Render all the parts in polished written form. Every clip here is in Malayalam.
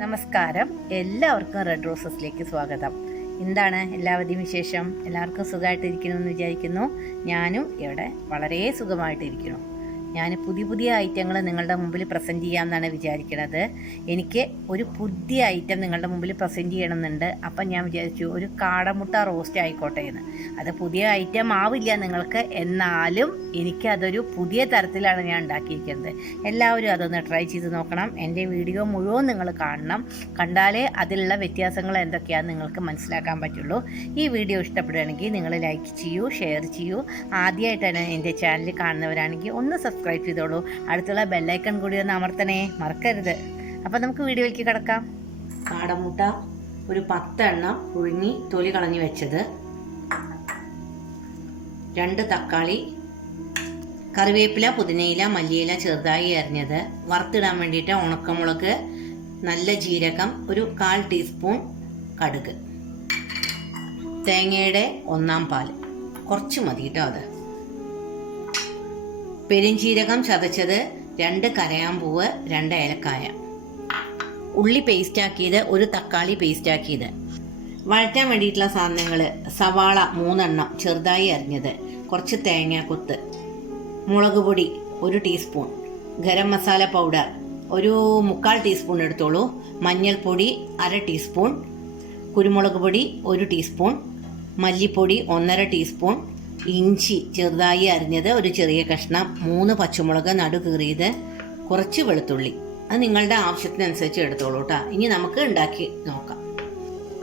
നമസ്കാരം, എല്ലാവർക്കും റെഡ് റോസസിലേക്ക് സ്വാഗതം. എന്താണ് എല്ലാവരുടെയും വിശേഷം? എല്ലാവർക്കും സുഖമായിട്ടിരിക്കണമെന്ന് വിചാരിക്കുന്നു. ഞാനും ഇവിടെ വളരെ സുഖമായിട്ടിരിക്കുന്നു. ഞാൻ പുതിയ ഐറ്റങ്ങൾ നിങ്ങളുടെ മുമ്പിൽ പ്രസൻറ്റ് ചെയ്യാമെന്നാണ് വിചാരിക്കുന്നത്. എനിക്ക് ഒരു പുതിയ ഐറ്റം നിങ്ങളുടെ മുമ്പിൽ പ്രസൻറ്റ് ചെയ്യണമെന്നുണ്ട്. അപ്പം ഞാൻ വിചാരിച്ചു ഒരു കാടമുട്ട റോസ്റ്റ് ആയിക്കോട്ടെ എന്ന്. അത് പുതിയ ഐറ്റം ആവില്ല നിങ്ങൾക്ക്, എന്നാലും എനിക്കതൊരു പുതിയ തരത്തിലാണ് ഞാൻ ഉണ്ടാക്കിയിരിക്കുന്നത്. എല്ലാവരും അതൊന്ന് ട്രൈ ചെയ്ത് നോക്കണം. എൻ്റെ വീഡിയോ മുഴുവൻ നിങ്ങൾ കാണണം. കണ്ടാലേ അതിലുള്ള വ്യത്യാസങ്ങൾ എന്തൊക്കെയാണെന്ന് നിങ്ങൾക്ക് മനസ്സിലാക്കാൻ പറ്റുള്ളൂ. ഈ വീഡിയോ ഇഷ്ടപ്പെടുകയാണെങ്കിൽ നിങ്ങൾ ലൈക്ക് ചെയ്യൂ, ഷെയർ ചെയ്യൂ. ആദ്യമായിട്ടാണ് എൻ്റെ ചാനൽ കാണുന്നവരാണെങ്കിൽ ഒന്ന് സബ്സ്ക്രൈബ് ചെയ്തോളൂ. അടുത്തുള്ള ബെല്ലൈക്കൺ കൂടി ഒന്ന് അമർത്തണേ, മറക്കരുത്. അപ്പോൾ നമുക്ക് വീഡിയോയിലേക്ക് കിടക്കാം. കാടമുട്ട ഒരു 10 എണ്ണം പുഴുങ്ങി തൊലി കളഞ്ഞു വെച്ചത്, 2 തക്കാളി, കറിവേപ്പില, പുതിനയില, മല്ലിയില ചെറുതായി അരിഞ്ഞത്, വറുത്തിടാൻ വേണ്ടിയിട്ട് ഉണക്കമുളക്, നല്ല ജീരകം, ഒരു 1/4 ടീസ്പൂൺ കടുക്, തേങ്ങയുടെ 1/4 പാൽ, കുറച്ച് മതി കേട്ടോ. അത് പെരിഞ്ചീരകം ചതച്ചത്, 2 കരയാമ്പൂവ്, 2 ഏലക്കായ, ഉള്ളി പേസ്റ്റാക്കിയത്, 1 തക്കാളി പേസ്റ്റാക്കിയത്. വഴറ്റാൻ വേണ്ടിയിട്ടുള്ള സാധനങ്ങൾ: സവാള 3 എണ്ണം ചെറുതായി അരിഞ്ഞത്, കുറച്ച് തേങ്ങാക്കൊത്ത്, മുളക് പൊടി 1 ടീസ്പൂൺ, ഗരം മസാല പൗഡർ ഒരു 1/4 ടീസ്പൂൺ എടുത്തോളൂ, മഞ്ഞൾപ്പൊടി 1/2 ടീസ്പൂൺ, കുരുമുളക് പൊടി 1 ടീസ്പൂൺ, മല്ലിപ്പൊടി 1/2 ടീസ്പൂൺ, ഇഞ്ചി ചെറുതായി അരിഞ്ഞത്, ഒരു ചെറിയ കഷ്ണം, 3 പച്ചമുളക് നടു കീറിയത്, കുറച്ച് വെളുത്തുള്ളി. അത് നിങ്ങളുടെ ആവശ്യത്തിനനുസരിച്ച് എടുത്തോളൂ കേട്ടോ. ഇനി നമുക്ക് ഉണ്ടാക്കി നോക്കാം.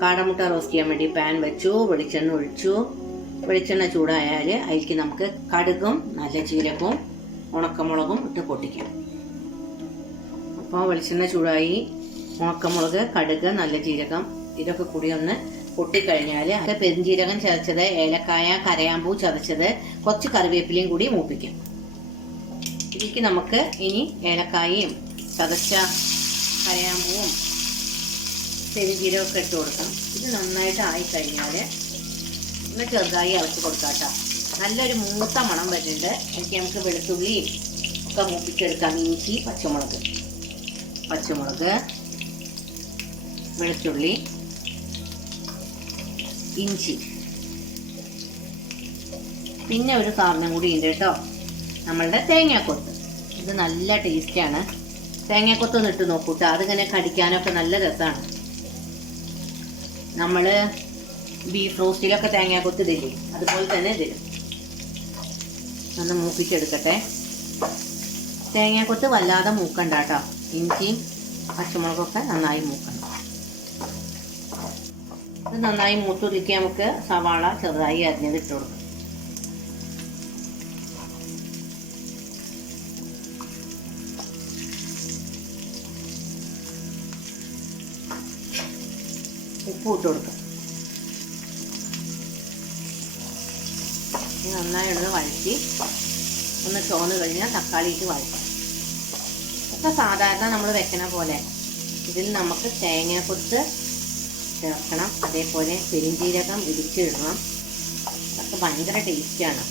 കാടമുട്ട റോസ്റ്റ് ചെയ്യാൻ വേണ്ടി പാൻ വെച്ചു, വെളിച്ചെണ്ണ ഒഴിച്ചു. വെളിച്ചെണ്ണ ചൂടായാൽ അതിലേക്ക് നമുക്ക് കടുകും നല്ല ജീരകവും ഉണക്കമുളകും ഇട്ട് പൊട്ടിക്കാം. അപ്പോൾ വെളിച്ചെണ്ണ ചൂടായി. ഉണക്കമുളക്, കടുക്, നല്ല ജീരകം ഇതൊക്കെ കൂടി ഒന്ന് പൊട്ടിക്കഴിഞ്ഞാൽ അത് പെരിഞ്ചീരകം ചതച്ചത്, ഏലക്കായ, കരയാമ്പൂ ചതച്ചത്, കുറച്ച് കറിവേപ്പിലയും കൂടി മൂപ്പിക്കാം. ഇതിലേക്ക് നമുക്ക് ഇനി ഏലക്കായയും ചതച്ച കരയാമ്പൂവും പെരിഞ്ചീരകമൊക്കെ ഇട്ട് കൊടുക്കാം. ഇത് നന്നായിട്ട് ആയിക്കഴിഞ്ഞാൽ ഒന്ന് ചെറുതായി ഇളക്കി കൊടുക്കാം കേട്ടോ. നല്ലൊരു മൂത്ത മണം വരുന്നുണ്ട്. എനിക്ക് നമുക്ക് വെളുത്തുള്ളിയും ഒക്കെ മൂപ്പിച്ചെടുക്കാം. ഇഞ്ചി, പച്ചമുളക്, വെളുത്തുള്ളി, ഇഞ്ചി. പിന്നെ ഒരു സാധനം കൂടി ഉണ്ട് കേട്ടോ, നമ്മളുടെ തേങ്ങാക്കൊത്ത്. ഇത് നല്ല ടേസ്റ്റാണ്. തേങ്ങാക്കൊത്ത് ഒന്ന് ഇട്ട് നോക്കൂട്ടോ. അതിങ്ങനെ കടിക്കാനൊക്കെ നല്ല രസമാണ്. നമ്മൾ ബീഫ് റോസ്റ്റിലൊക്കെ തേങ്ങാക്കൊത്ത് ഇടില്ലേ, അതുപോലെ തന്നെ ഇതിലും ഒന്ന് മൂപ്പിച്ചെടുക്കട്ടെ. തേങ്ങാക്കൊത്ത് വല്ലാതെ മൂക്കണ്ട കേട്ടോ. ഇഞ്ചിയും പച്ചമുളകൊക്കെ നന്നായി മൂക്കണം. ഇത് നന്നായി മൂത്തുരുക്കി നമുക്ക് സവാള ചെറുതായി അരിഞ്ഞത് ഇട്ട് കൊടുക്കാം. ഉപ്പ് ഇട്ട് കൊടുക്കാം. നന്നായി ഒന്ന് വഴറ്റി ഒന്ന് ചോന്ന് കഴിഞ്ഞാൽ തക്കാളി ഇട്ട് വഴറ്റാം. ഒക്കെ സാധാരണ നമ്മൾ വെക്കണ പോലെ ഇതിൽ നമുക്ക് തേങ്ങാക്കൊത്ത് ചേർക്കണം. അതേപോലെ പെരിഞ്ചീരകം ഇടിച്ചിടണം. അതൊക്കെ ഭയങ്കര ടേസ്റ്റാണ്.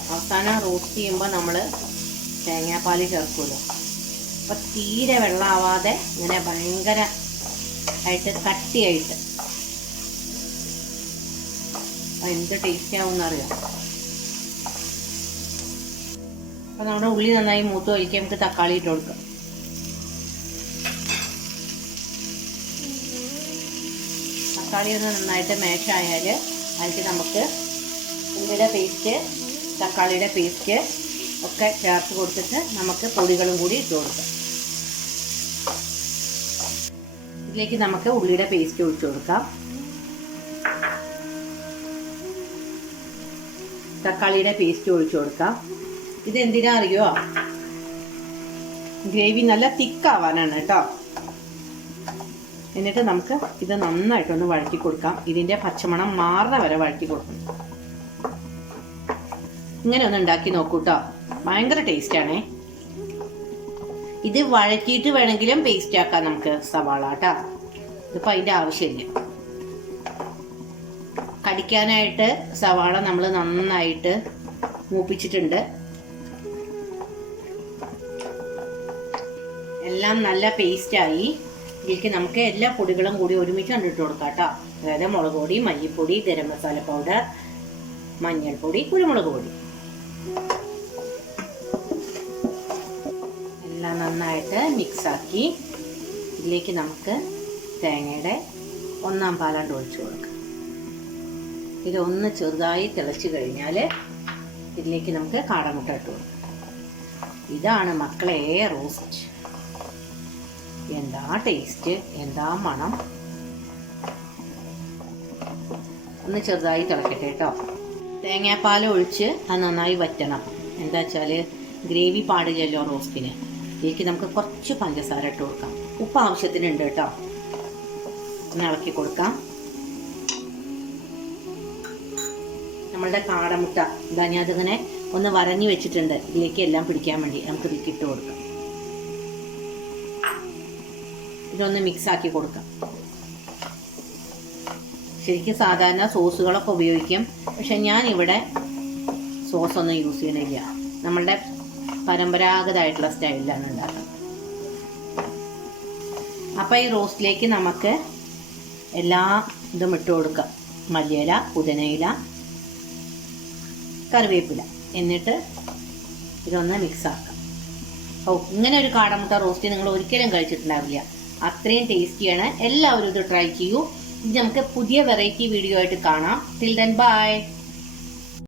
അവസാനം റോസ്റ്റ് ചെയ്യുമ്പോൾ നമ്മൾ തേങ്ങാപ്പാൽ ചേർക്കുമല്ലോ. അപ്പോൾ തീരെ വെള്ളമാവാതെ ഇങ്ങനെ ഭയങ്കര ആയിട്ട് കട്ടിയായിട്ട് എന്ത് ടേസ്റ്റ് ആവുമെന്നറിയാം. അപ്പോൾ നമ്മുടെ ഉള്ളി നന്നായി മൂത്ത് ഒഴിക്കാൻ നമുക്ക് തക്കാളി ഇട്ട് കൊടുക്കാം. തക്കാളി ഒന്ന് നന്നായിട്ട് മാഷ് ആയാൽ അതിലേക്ക് നമുക്ക് ഉള്ളിയുടെ പേസ്റ്റ്, തക്കാളിയുടെ പേസ്റ്റ് ഒക്കെ ചേർത്ത് കൊടുത്തിട്ട് നമുക്ക് പൊടികളും കൂടി ഇട്ട് കൊടുക്കാം. ഇതിലേക്ക് നമുക്ക് ഉള്ളിയുടെ പേസ്റ്റ് ഒഴിച്ചു കൊടുക്കാം. തക്കാളിയുടെ പേസ്റ്റ് ഒഴിച്ചു കൊടുക്കാം. ഇതെന്തിനാ അറിയോ? ഗ്രേവി നല്ല തിക്കാവാനാണ് കേട്ടോ. എന്നിട്ട് നമുക്ക് ഇത് നന്നായിട്ടൊന്ന് വഴറ്റി കൊടുക്കാം. ഇതിൻ്റെ പച്ചമണം മാറുന്ന വരെ വഴറ്റി കൊടുക്കണം. ഇങ്ങനെ ഒന്ന് ഉണ്ടാക്കി നോക്കൂ കേട്ടോ. ഭയങ്കര ടേസ്റ്റാണേ. ഇത് വഴറ്റിയിട്ട് വേണമെങ്കിലും പേസ്റ്റ് ആക്കാം നമുക്ക് സവാള കേട്ടോ. ഇതിപ്പോൾ അതിൻ്റെ ആവശ്യമില്ല. കടിക്കാനായിട്ട് സവാള നമ്മൾ നന്നായിട്ട് മൂപ്പിച്ചിട്ടുണ്ട്. എല്ലാം നല്ല പേസ്റ്റായി. ഇതിലേക്ക് നമുക്ക് എല്ലാ പൊടികളും കൂടി ഒരുമിച്ച് കണ്ടിട്ട് കൊടുക്കാം കേട്ടോ. അതായത് മുളക് പൊടി, മല്ലിപ്പൊടി, ഗരം മസാല പൗഡർ, മഞ്ഞൾപ്പൊടി, കുരുമുളക് പൊടി എല്ലാം നന്നായിട്ട് മിക്സാക്കി ഇതിലേക്ക് നമുക്ക് തേങ്ങയുടെ 1 പാലാണ്ട് ഒഴിച്ചു കൊടുക്കാം. ഇതൊന്ന് ചെറുതായി തിളച്ച് കഴിഞ്ഞാൽ ഇതിലേക്ക് നമുക്ക് കാടമുട്ട ഇട്ട് കൊടുക്കാം. ഇതാണ് മക്കളെ റോസ്റ്റ്. എന്താ ടേസ്റ്റ്, എന്താ മണം. ഒന്ന് ചെറുതായി തിളക്കട്ടെ കേട്ടോ. തേങ്ങാപ്പാൽ ഒഴിച്ച് അത് നന്നായി വറ്റണം. എന്താ വെച്ചാൽ ഗ്രേവി പാടില്ലല്ലോ റോസ്റ്റിന്. ഇതിലേക്ക് നമുക്ക് കുറച്ച് പഞ്ചസാര ഇട്ട് കൊടുക്കാം. ഉപ്പ് ആവശ്യത്തിനുണ്ട് കേട്ടോ. ഒന്ന് ഇളക്കി കൊടുക്കാം. നമ്മളുടെ കാടമുട്ട ഞാൻ അതിങ്ങനെ ഒന്ന് വരഞ്ഞു വെച്ചിട്ടുണ്ട്. ഇതിലേക്ക് എല്ലാം പിടിക്കാൻ വേണ്ടി നമുക്ക് ഇതിലേക്ക് ഇട്ട് കൊടുക്കാം. ഇതൊന്ന് മിക്സാക്കി കൊടുക്കാം. ശരിക്കും സാധാരണ സോസുകളൊക്കെ ഉപയോഗിക്കും, പക്ഷെ ഞാനിവിടെ സോസൊന്നും യൂസ് ചെയ്യണില്ല. നമ്മളുടെ പരമ്പരാഗതമായിട്ടുള്ള സ്റ്റൈലിലാണ് ഉണ്ടാക്കുന്നത്. അപ്പോൾ ഈ റോസ്റ്റിലേക്ക് നമുക്ക് എല്ലാ ഇതും ഇട്ട് കൊടുക്കാം. മല്ലിയില, പുതിനയില, കറിവേപ്പില. എന്നിട്ട് ഇതൊന്ന് മിക്സാക്കാം. ഇങ്ങനെ ഒരു കാടമുട്ട റോസ്റ്റ് നിങ്ങൾ ഒരിക്കലും കഴിച്ചിട്ടുണ്ടാവില്ല. അത്രയും ടേസ്റ്റിയാണ്. എല്ലാവരും ഇത് ട്രൈ ചെയ്യൂ. ഇത് നമുക്ക് പുതിയ വെറൈറ്റി വീഡിയോ ആയിട്ട് കാണാം. Till then bye.